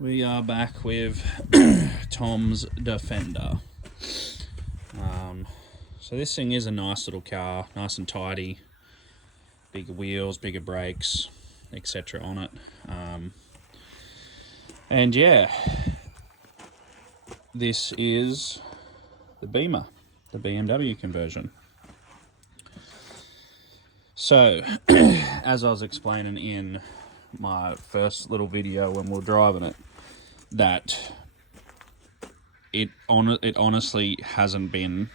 We are back with Tom's Defender. So this thing is a nice little car, nice and tidy. Bigger wheels, bigger brakes, etc. on it. And yeah, this is the Beamer, the BMW conversion. So, as I was explaining in my first little video when we were driving it, that it honestly hasn't been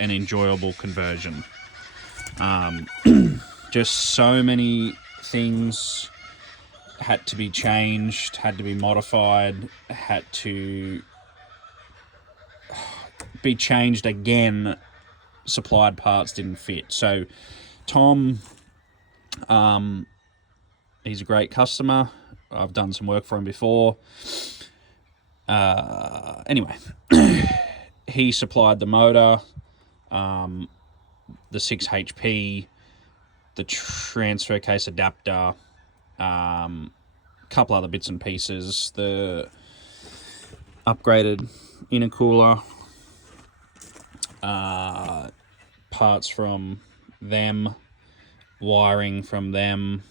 an enjoyable conversion. Just so many things had to be changed, had to be modified, had to be changed again. Supplied parts didn't fit. So Tom, he's a great customer. I've done some work for him before. Anyway, he supplied the motor, the 6hp, the transfer case adapter, couple other bits and pieces, the upgraded intercooler, parts from them, wiring from them.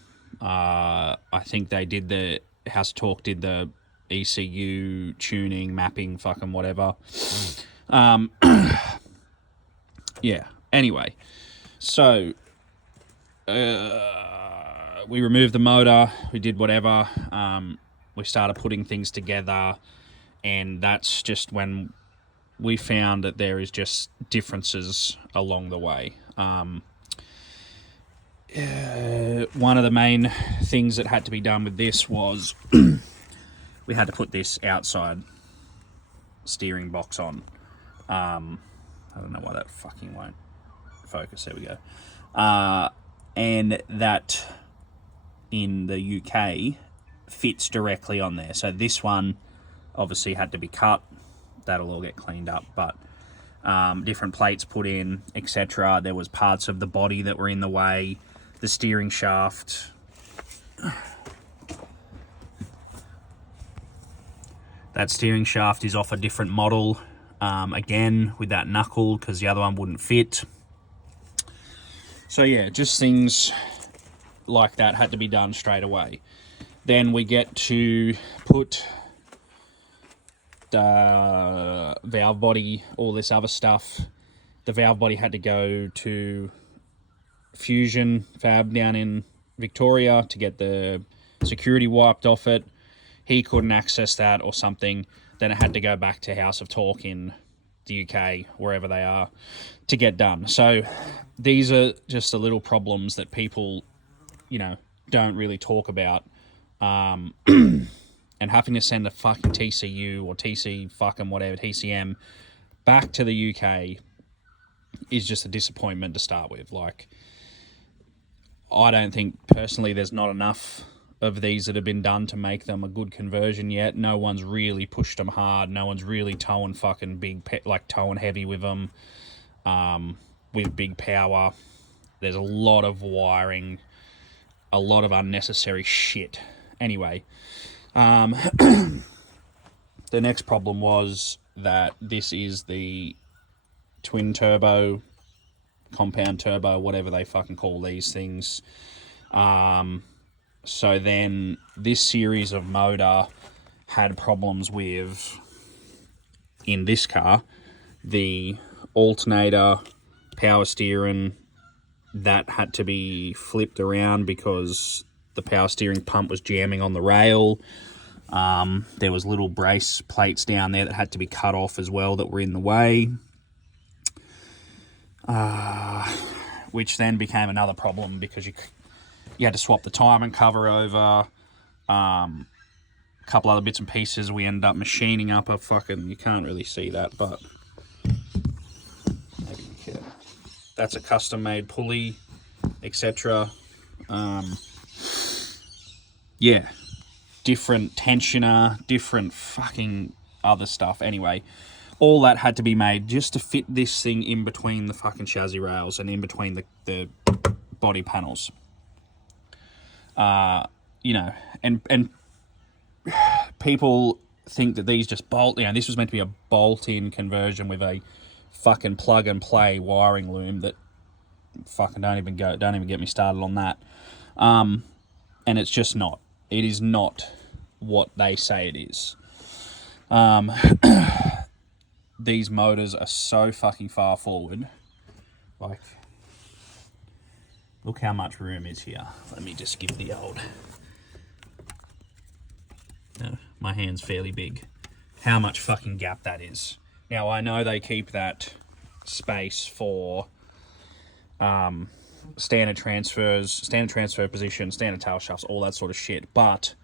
I think they did the House Talk did the ECU tuning, mapping, fucking whatever. Yeah. Anyway, so we removed the motor. We did whatever. We started putting things together, and that's just when we found that there is just differences along the way. One of the main things that had to be done with this was we had to put this outside steering box on. I don't know why that fucking won't focus. There we go. And that in the UK fits directly on there. So this one obviously had to be cut. That'll all get cleaned up, but different plates put in, etc. There was parts of the body that were in the way. The steering shaft. That steering shaft is off a different model, again, with that knuckle, because the other one wouldn't fit. So yeah, just things like that had to be done straight away. Then we get to put the valve body, all this other stuff. The valve body had to go to Fusion Fab down in Victoria to get the security wiped off it. He couldn't access that or something. Then it had to go back to House of Talk in the UK, wherever they are, to get done. So these are just the little problems that people, don't really talk about. And having to send a fucking TCU or TC fucking whatever, TCM, back to the UK is just a disappointment to start with. Like, I don't think, personally, there's not enough of these that have been done to make them a good conversion yet. No one's really pushed them hard. No one's really towing fucking towing heavy with them, with big power. There's a lot of wiring, a lot of unnecessary shit. Anyway, the next problem was that this is the twin turbo, compound turbo, whatever they fucking call these things. So then this series of motor had problems with, in this car, the alternator, power steering, that had to be flipped around because the power steering pump was jamming on the rail. There was little brace plates down there that had to be cut off as well that were in the way. Which then became another problem because you had to swap the timing cover over. A couple other bits and pieces. We ended up machining up a fucking... You can't really see that, but... Maybe you can. That's a custom-made pulley, etc. Yeah. Different tensioner, different fucking other stuff. Anyway, all that had to be made just to fit this thing in between the fucking chassis rails and in between the body panels. And people think that these just bolt, this was meant to be a bolt-in conversion with a fucking plug-and-play wiring loom that fucking don't even get me started on that. And it's just not. It is not what they say it is. These motors are so fucking far forward. Like, look how much room is here. Let me just give the old... my hand's fairly big. How much fucking gap that is. Now, I know they keep that space for standard transfers, standard transfer position, standard tail shafts, all that sort of shit, but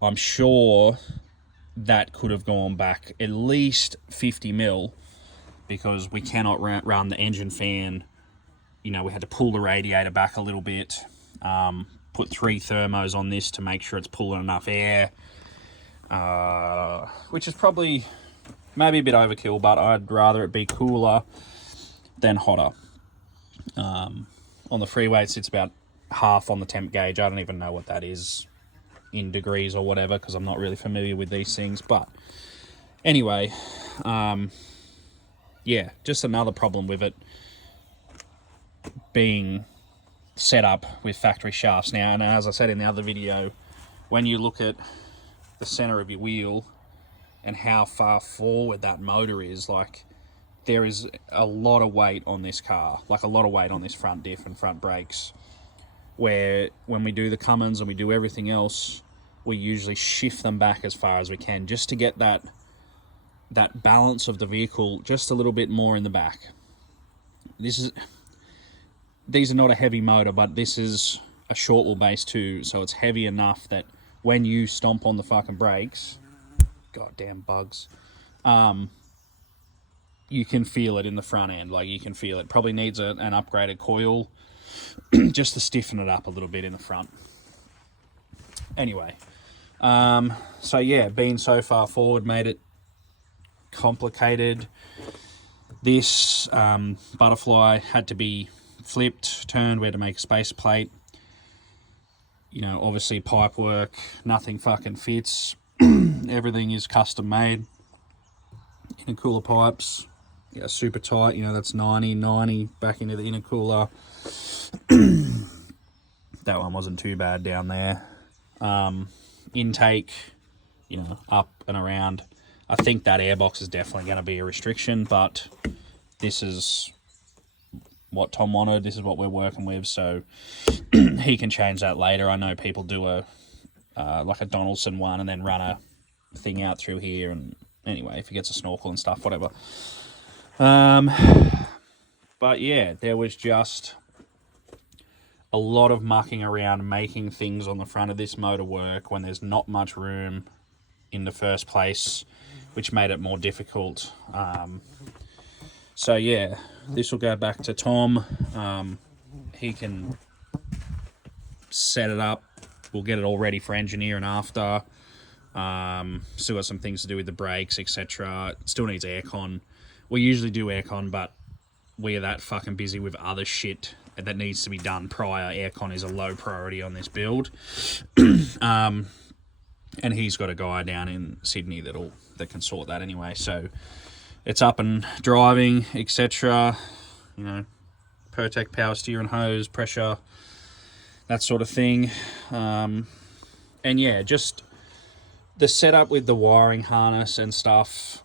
I'm sure that could have gone back at least 50 mil, because we cannot run the engine fan. We had to pull the radiator back a little bit, put 3 thermos on this to make sure it's pulling enough air, which is probably maybe a bit overkill, but I'd rather it be cooler than hotter. On the freeway, it sits about half on the temp gauge. I don't even know what that is in degrees or whatever, because I'm not really familiar with these things. But anyway, yeah, just another problem with it being set up with factory shafts. Now, and as I said in the other video, when you look at the center of your wheel and how far forward that motor is, like, there is a lot of weight on this car, like a lot of weight on this front diff and front brakes, where when we do the Cummins and we do everything else, we usually shift them back as far as we can just to get that balance of the vehicle just a little bit more in the back. These are not a heavy motor, but this is a short wheelbase too, so it's heavy enough that when you stomp on the fucking brakes, goddamn bugs, you can feel it in the front end. Like, you can feel it. Probably needs an upgraded coil just to stiffen it up a little bit in the front. Anyway, so yeah, being so far forward made it complicated. This butterfly had to be flipped, turned. We had to make a spacer plate. Obviously pipe work, nothing fucking fits. Everything is custom made. Intercooler pipes, super tight. That's 90 back into the intercooler. That one wasn't too bad down there. Intake, up and around. I think that airbox is definitely going to be a restriction, but this is what Tom wanted. This is what we're working with, so he can change that later. I know people do like a Donaldson one and then run a thing out through here, and anyway, if he gets a snorkel and stuff, whatever. But yeah, there was just a lot of mucking around making things on the front of this motor work when there's not much room in the first place, which made it more difficult. So yeah, this will go back to Tom. He can set it up. We'll get it all ready for engineering after. Still got some things to do with the brakes, etc. Still needs aircon. We usually do aircon, but we are that fucking busy with other shit that needs to be done prior. Aircon is a low priority on this build. And he's got a guy down in Sydney that can sort that anyway. So it's up and driving, etc. Pertec power steering hose, pressure, that sort of thing. And yeah, just the setup with the wiring harness and stuff,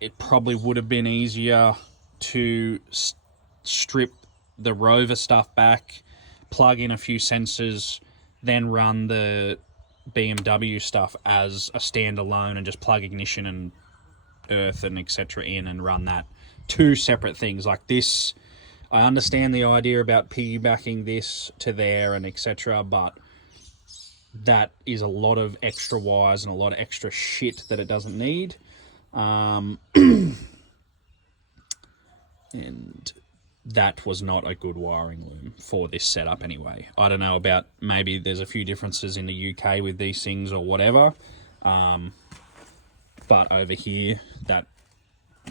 it probably would have been easier to strip the Rover stuff back, plug in a few sensors, then run the BMW stuff as a standalone and just plug ignition and earth and etc. in and run that. Two separate things. Like this, I understand the idea about piggybacking this to there and etc., but that is a lot of extra wires and a lot of extra shit that it doesn't need. And that was not a good wiring loom for this setup anyway. I don't know about, maybe there's a few differences in the UK with these things or whatever, but over here that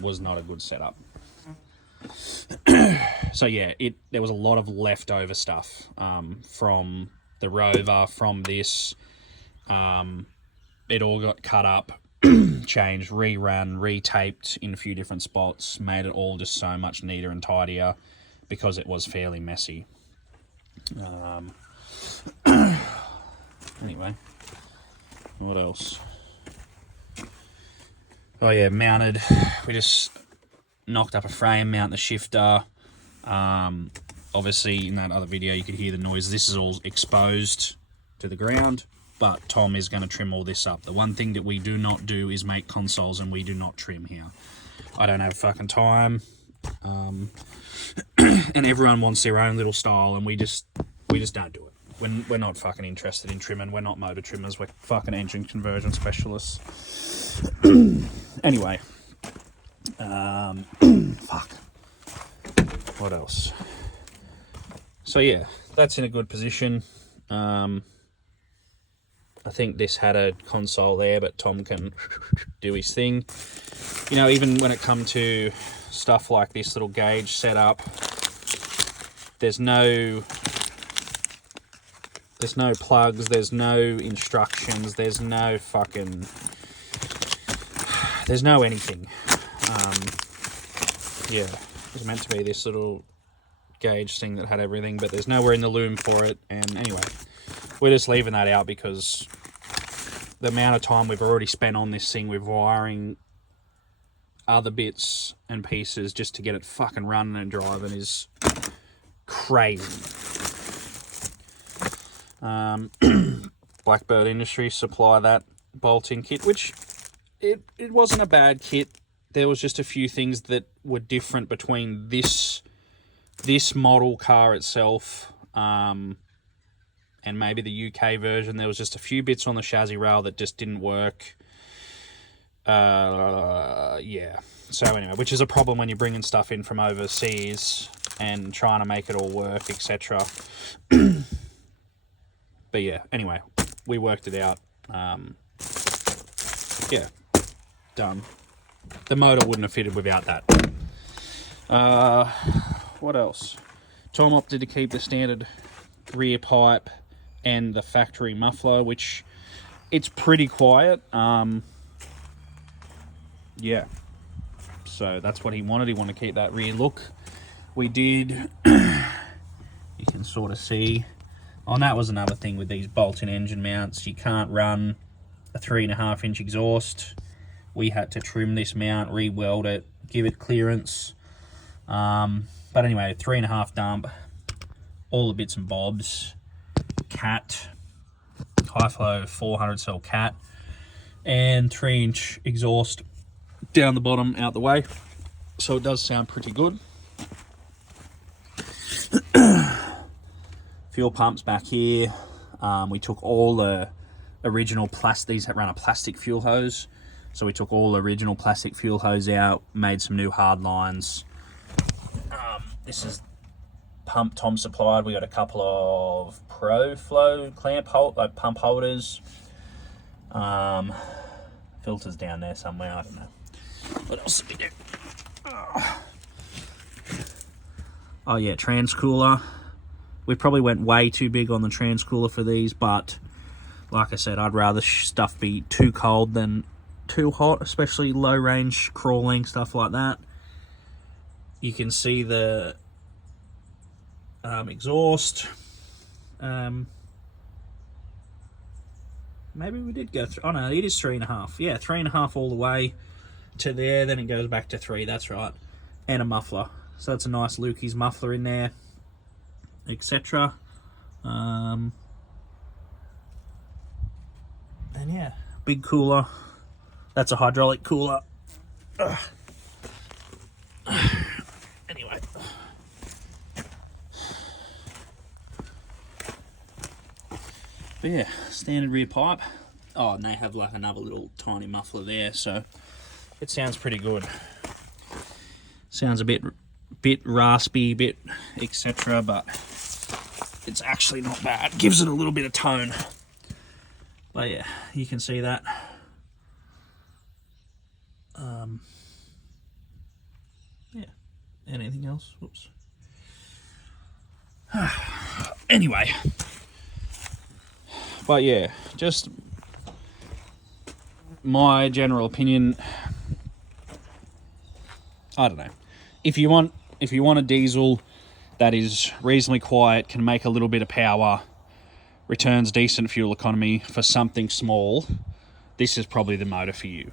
was not a good setup. So yeah, there was a lot of leftover stuff from the Rover, from this, it all got cut up, changed, rerun, retaped in a few different spots, made it all just so much neater and tidier because it was fairly messy. Anyway, what else? Oh yeah, mounted. We just knocked up a frame, mount the shifter. Obviously, in that other video, you could hear the noise. This is all exposed to the ground, but Tom is going to trim all this up. The one thing that we do not do is make consoles, and we do not trim here. I don't have fucking time. And everyone wants their own little style, and we just don't do it. We're not fucking interested in trimming. We're not motor trimmers. We're fucking engine conversion specialists. Anyway, fuck. What else? So yeah, that's in a good position. I think this had a console there, but Tom can do his thing. You know, even when it comes to stuff like this little gauge setup, there's no plugs, there's no instructions, there's no anything. Yeah, it was meant to be this little gauge thing that had everything, but there's nowhere in the loom for it. And anyway, we're just leaving that out because the amount of time we've already spent on this thing with wiring other bits and pieces just to get it fucking running and driving is crazy. Blackbird Industries supply that bolting kit, which it wasn't a bad kit. There was just a few things that were different between this model car itself and maybe the UK version. There was just a few bits on the chassis rail that just didn't work. Yeah. So anyway, which is a problem when you're bringing stuff in from overseas and trying to make it all work, etc. But yeah, anyway, we worked it out. Yeah, done. The motor wouldn't have fitted without that. What else? Tom opted to keep the standard rear pipe and the factory muffler, which it's pretty quiet. Yeah, so that's what he wanted. He wanted to keep that rear look. We did. You can sort of see. Oh, and that was another thing with these bolt-in engine mounts. You can't run a 3.5-inch exhaust. We had to trim this mount, re-weld it, give it clearance. But anyway, 3.5 dump, all the bits and bobs, cat, high flow 400 cell cat, and 3-inch exhaust down the bottom, out the way. So it does sound pretty good. Fuel pumps back here. We took all the original plastic. These run a plastic fuel hose, so we took all the original plastic fuel hose out, made some new hard lines. This is pump Tom supplied. We got a couple of Pro Flow pump holders. Filters down there somewhere. I don't know. What else did we do? Oh yeah, trans cooler. We probably went way too big on the trans cooler for these, but like I said, I'd rather stuff be too cold than too hot, especially low range crawling, stuff like that. You can see the exhaust. Maybe we did go through. Oh no, it is 3.5. Yeah, 3.5 all the way to there, then it goes back to 3. That's right. And a muffler. So that's a nice Lukey's muffler in there, etc. And yeah, big cooler. That's a hydraulic cooler. Anyway. But yeah, standard rear pipe. Oh, and they have like another little tiny muffler there, so it sounds pretty good. Sounds a bit raspy, bit etc., but it's actually not bad. Gives it a little bit of tone. But yeah, you can see that. Yeah. Anything else? Whoops. Anyway. But yeah, just my general opinion, I don't know. If you want a diesel that is reasonably quiet, can make a little bit of power, returns decent fuel economy for something small, this is probably the motor for you.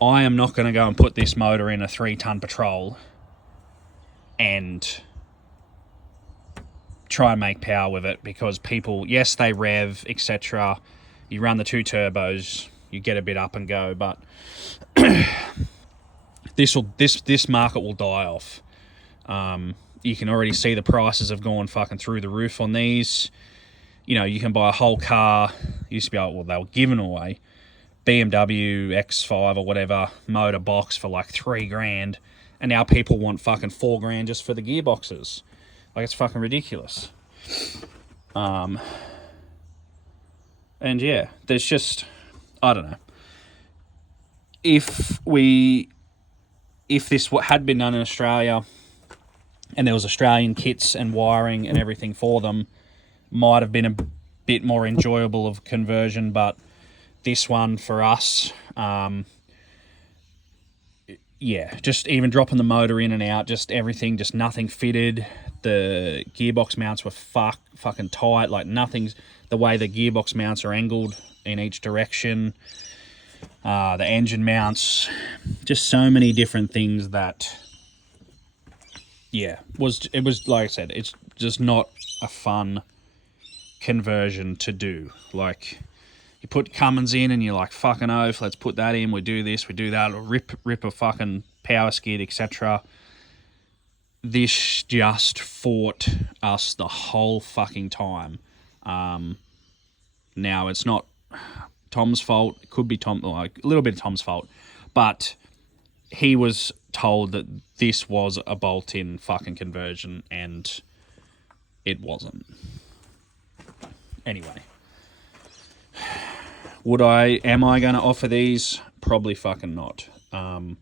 I am not going to go and put this motor in a 3-ton Patrol and try and make power with it, because people, yes, they rev, etc. You run the 2 turbos, you get a bit up and go, but this market will die off. You can already see the prices have gone fucking through the roof on these. You know, you can buy a whole car. Used to be, well, they were given away. BMW X5 or whatever motor box for like $3,000, and now people want fucking $4,000 just for the gearboxes. Like, it's fucking ridiculous. And yeah, there's just, I don't know. If this had been done in Australia, and there was Australian kits and wiring and everything for them, might have been a bit more enjoyable of conversion, but this one for us, yeah, just even dropping the motor in and out, just everything, just nothing fitted. The gearbox mounts were fucking tight, like nothing's, the way the gearbox mounts are angled in each direction. The engine mounts, just so many different things that, yeah, it was like I said, it's just not a fun conversion to do. Like, you put Cummins in and you're like, fucking oath, let's put that in, we do this, we do that, rip a fucking power skid, etc. This just fought us the whole fucking time. Now, it's not Tom's fault. It could be like a little bit of Tom's fault, but he was told that this was a bolt-in fucking conversion, and it wasn't. Anyway, am I going to offer these? Probably fucking not. I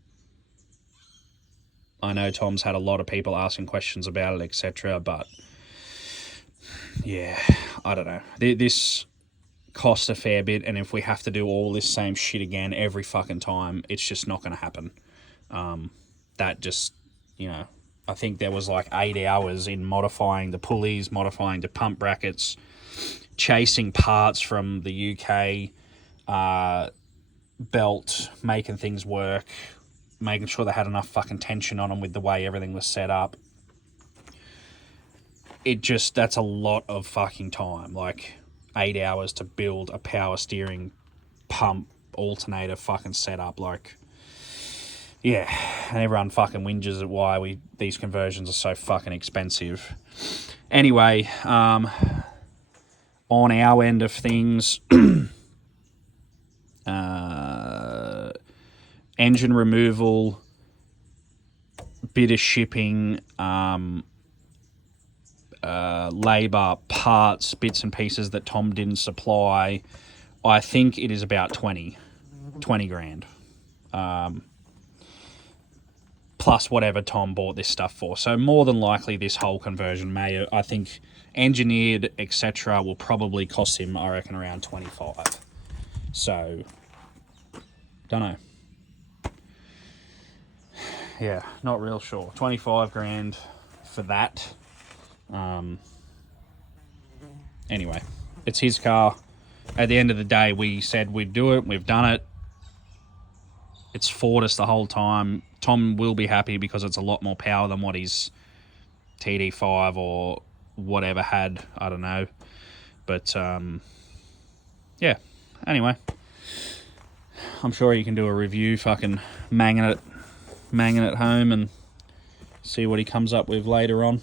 know Tom's had a lot of people asking questions about it, etc., but yeah, I don't know. This costs a fair bit, and if we have to do all this same shit again every fucking time, it's just not going to happen. That just, you know, I think there was like 8 hours in modifying the pulleys, modifying the pump brackets, chasing parts from the UK, belt, making things work, making sure they had enough fucking tension on them with the way everything was set up. That's a lot of fucking time. Like, 8 hours to build a power steering pump alternator fucking setup. Like, yeah, and everyone fucking whinges at why these conversions are so fucking expensive. Anyway, on our end of things, engine removal, bit of shipping, labour, parts, bits and pieces that Tom didn't supply, I think it is about 20 grand. Plus whatever Tom bought this stuff for. So more than likely this whole conversion I think, engineered, etc., will probably cost him, I reckon, around 25. So, don't know. Yeah, not real sure. 25 grand for that. Anyway, it's his car. At the end of the day, we said we'd do it. We've done it. It's fought us the whole time. Tom will be happy because it's a lot more power than what his TD5 or whatever had. I don't know. But, yeah. Anyway, I'm sure you can do a review, fucking manging it home, and see what he comes up with later on.